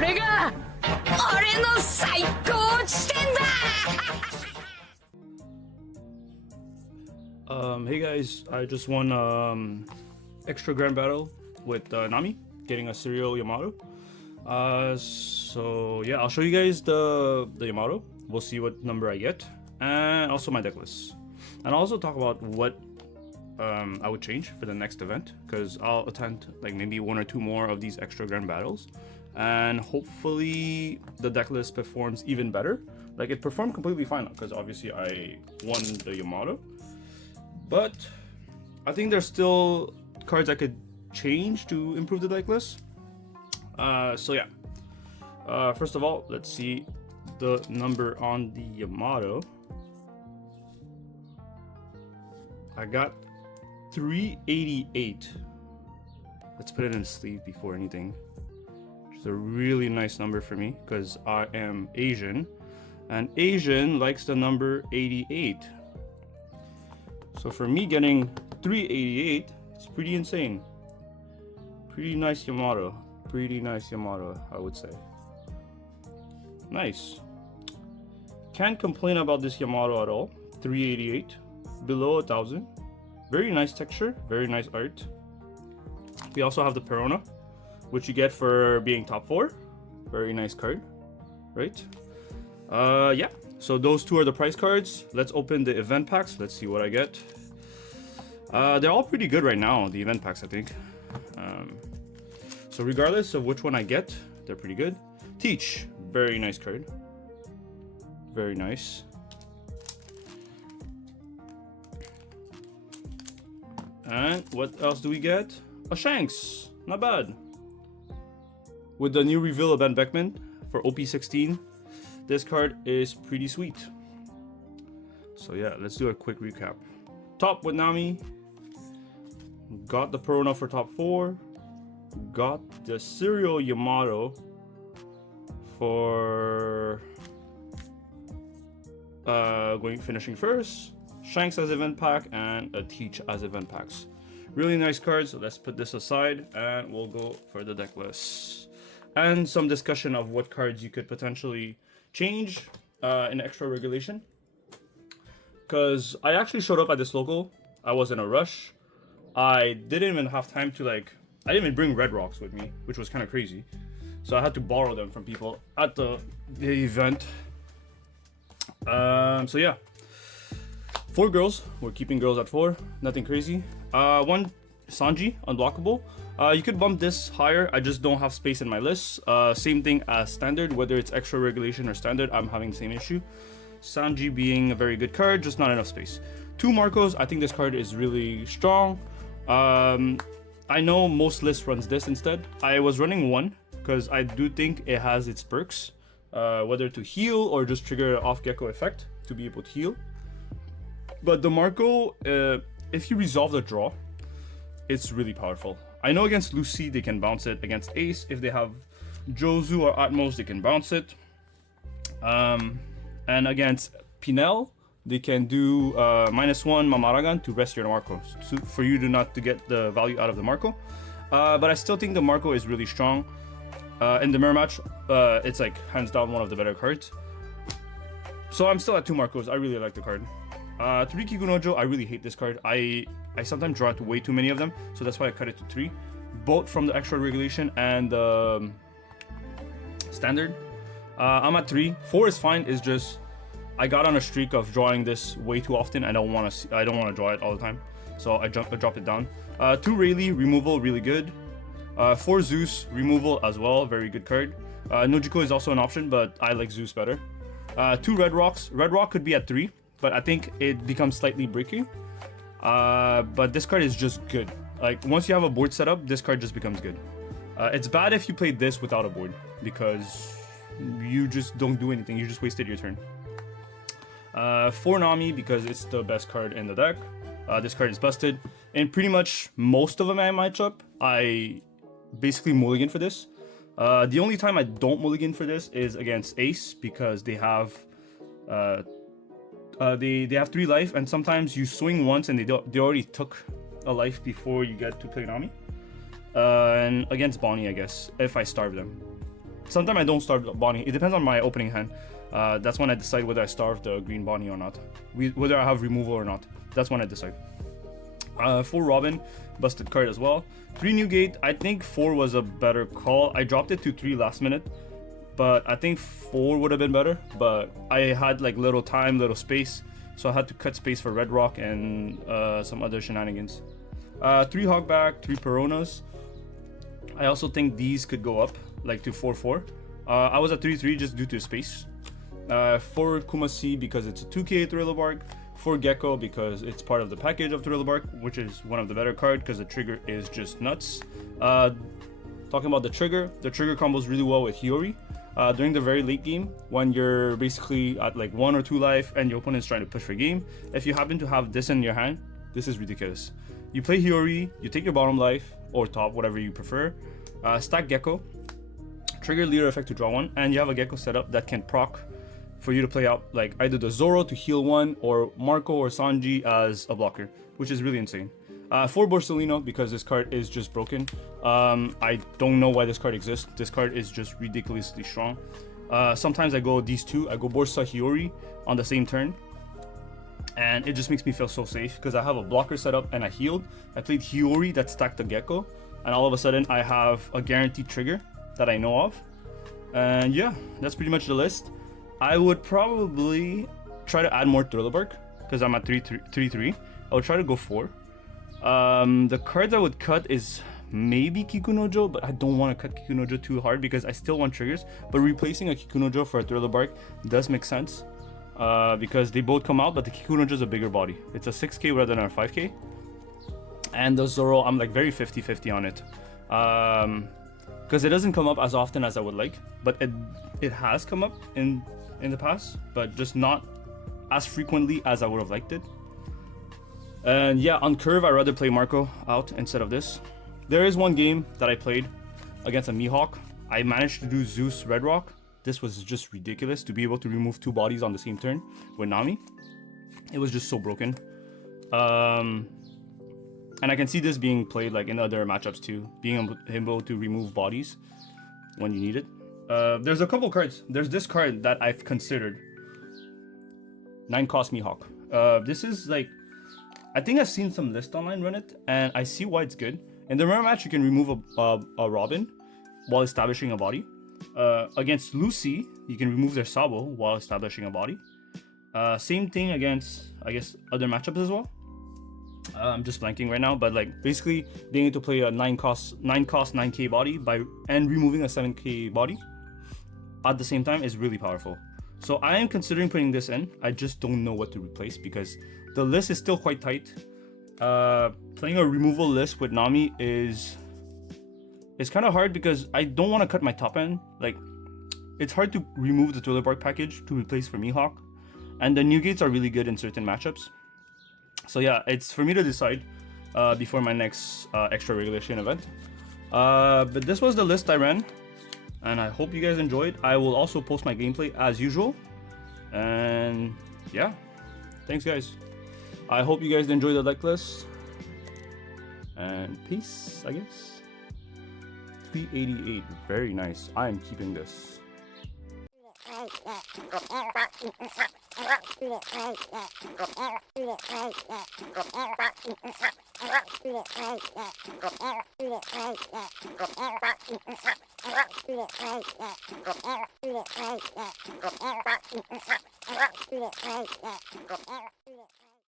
れが俺の最高地点だ Hey guys, I just won extra grand battle with Nami, getting a serial Yamato. So yeah, I'll show you guys the Yamato. We'll see what number I get, and also my deck list. And I'll also talk about what I would change for the next event, because I'll attend like maybe 1 or 2 more of these extra grand battles, and hopefully the deck list performs even better. Like, it performed completely fine because obviously I won the Yamato, but I think there's still cards I could change to improve the deck list. So yeah, first of all, let's see the number on the Yamato. I got 388. Let's put it in a sleeve before anything. Which is a really nice number for me because I am Asian, and Asian likes the number 88. So for me, getting 388, it's pretty insane. Pretty nice Yamato. Pretty nice Yamato, I would say. Nice. Can't complain about this Yamato at all. 388, below 1,000. Very nice texture, very nice art. We also have the Perona, which you get for being top 4. Very nice card, right? Yeah, so those 2 are the price cards. Let's open the event packs. Let's see what I get. They're all pretty good right now, the event packs, I think. So regardless of which one I get, they're pretty good. Teach, very nice card. Very nice. And what else do we get? A Shanks, not bad. With the new reveal of Ben Beckman for OP16, this card is pretty sweet. So yeah, let's do a quick recap. Top with Nami. Got the Perona for top 4. Got the serial Yamato for finishing first. Shanks as event pack and a Teach as event packs. Really nice cards. So let's put this aside and we'll go for the deck list and some discussion of what cards you could potentially change in extra regulation. Because I actually showed up at this local. I was in a rush. I didn't even have time to I didn't even bring red rocks with me, which was kind of crazy. So I had to borrow them from people at the event. So yeah. 4 girls. We're keeping girls at 4. Nothing crazy. 1 Sanji, unblockable. You could bump this higher. I just don't have space in my list. Same thing as standard. Whether it's extra regulation or standard, I'm having the same issue. Sanji being a very good card, just not enough space. 2 Marcos. I think this card is really strong. I know most lists runs this instead. I was running 1 because I do think it has its perks. Whether to heal or just trigger an off gecko effect to be able to heal. But the Marco, if you resolve the draw, it's really powerful. I know against Lucci they can bounce it. Against Ace, if they have Jozu or Atmos, they can bounce it. And against Pinel, they can do -1 Mamaragan to rest your Marco, so for you not to get the value out of the Marco. But I still think the Marco is really strong. In the mirror match, it's like hands down one of the better cards. So I'm still at 2 Marcos. I really like the card. 3 Kikunojo, I really hate this card. I sometimes draw it way too many of them, so that's why I cut it to 3. Both from the extra regulation and standard. I'm at 3. 4 is fine. It's just I got on a streak of drawing this way too often. I don't want to draw it all the time, so I dropped it down. 2 Rayleigh removal, really good. 4 Zeus removal as well, very good card. Nojiko is also an option, but I like Zeus better. 2 Red Rocks. Red Rock could be at 3, but I think it becomes slightly breaking. But this card is just good. Like, once you have a board set up, this card just becomes good. It's bad if you played this without a board, because you just don't do anything. You just wasted your turn. 4 Nami, because it's the best card in the deck. This card is busted. In pretty much most of them I matchup, I basically mulligan for this. The only time I don't mulligan for this is against Ace, because they have they have 3 life, and sometimes you swing once and they already took a life before you get to play Nami. And against Bonnie, I guess, if I starve them. Sometimes I don't starve the Bonnie. It depends on my opening hand. That's when I decide whether I starve the green Bonnie or not. Whether I have removal or not. That's when I decide. 4 Robin, busted card as well. 3 Newgate. I think 4 was a better call. I dropped it to 3 last minute, but I think 4 would have been better. But I had like little time, little space, so I had to cut space for Red Rock and some other shenanigans. 3 Hogback, 3 Peronas. I also think these could go up like to 4-4. I was at 3-3 just due to space. 4 Kumasi because it's a 2k Thriller Bark. 4 Gecko because it's part of the package of Thriller Bark, which is one of the better cards because the trigger is just nuts. Talking about the trigger combos really well with Hiyori. During the very late game, when you're basically at like 1 or 2 life and your opponent's trying to push for game, if you happen to have this in your hand, this is ridiculous. You play Hiyori, you take your bottom life or top, whatever you prefer, stack Gecko, trigger leader effect to draw 1, and you have a Gecko setup that can proc for you to play out like either the Zoro to heal 1 or Marco or Sanji as a blocker, which is really insane. 4 Borsalino because this card is just broken. I don't know why this card exists. This card is just ridiculously strong. Sometimes I go these two. I go Borsa Hiyori on the same turn, and it just makes me feel so safe because I have a blocker set up and I healed. I played Hiyori that stacked the Gecko, and all of a sudden I have a guaranteed trigger that I know of. And yeah, that's pretty much the list. I would probably try to add more Thriller Bark because I'm at 3-3. I would try to go 4. The cards I would cut is maybe Kikunojo, but I don't want to cut Kikunojo too hard because I still want triggers. But replacing a Kikunojo for a Thriller Bark does make sense because they both come out, but the Kikunojo is a bigger body. It's a 6k rather than a 5k. And the Zoro, I'm like very 50-50 on it. Because it doesn't come up as often as I would like, but it has come up in the past, but just not as frequently as I would have liked it. And yeah, on curve, I'd rather play Marco out instead of this. There is one game that I played against a Mihawk. I managed to do Zeus Red Rock. This was just ridiculous to be able to remove 2 bodies on the same turn with Nami. It was just so broken. And I can see this being played like in other matchups too, being able to remove bodies when you need it. There's a couple cards. There's this card that I've considered. 9 cost Mihawk. This is like, I think I've seen some list online run it, and I see why it's good. In the mirror match, you can remove a Robin while establishing a body. Against Lucci, you can remove their Sabo while establishing a body. Same thing against, I guess, other matchups as well. I'm just blanking right now, but like basically being able to play a 9 cost 9k body and removing a 7k body at the same time is really powerful. So I am considering putting this in. I just don't know what to replace because the list is still quite tight. Playing a removal list with Nami is kind of hard because I don't want to cut my top end. Like, it's hard to remove the Thriller Bark package to replace for Mihawk, and the new gates are really good in certain matchups. So yeah, it's for me to decide before my next extra regulation event. But this was the list I ran, and I hope you guys enjoyed. I will also post my gameplay as usual. And yeah, thanks guys. I hope you guys enjoyed the deck list. And peace, I guess. 388, very nice. I am keeping this.